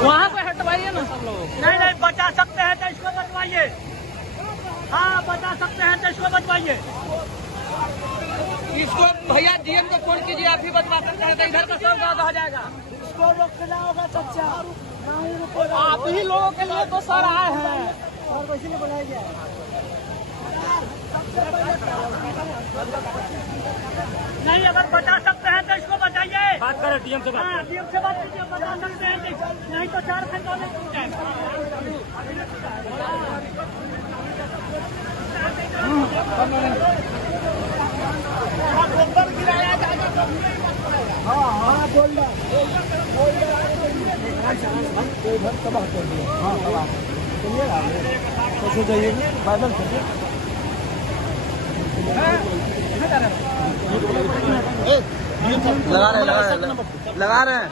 वहाँ पे हटवाइए ना सब लोग। नहीं बचा सकते हैं तो इसको बचवाइए। हाँ बचा सकते हैं तो इसको बचवाइए। इसको भैया डीएम को फोन कीजिए, आप ही बचवा सकते हैं तो इधर का सब गाँव आ जाएगा। इसको रोक के जाओगा चच्चा, आप ही लोगों के लिए तो सर आए हैं और वैसे में बनाया गया है। नहीं अगर बचा सकते हैं तो इसको बचाइए। बात करें डीएम से, हाँ डीएम से बात कीजिए, बचा सकते हैं नहीं तो 4 घंटों में गिराया जाएगा। हाँ बोल रहा तबाह कर दिया। हाँ तबाह चलिए कैसे जाइए पैदल चलिए। लगा रहे हैं।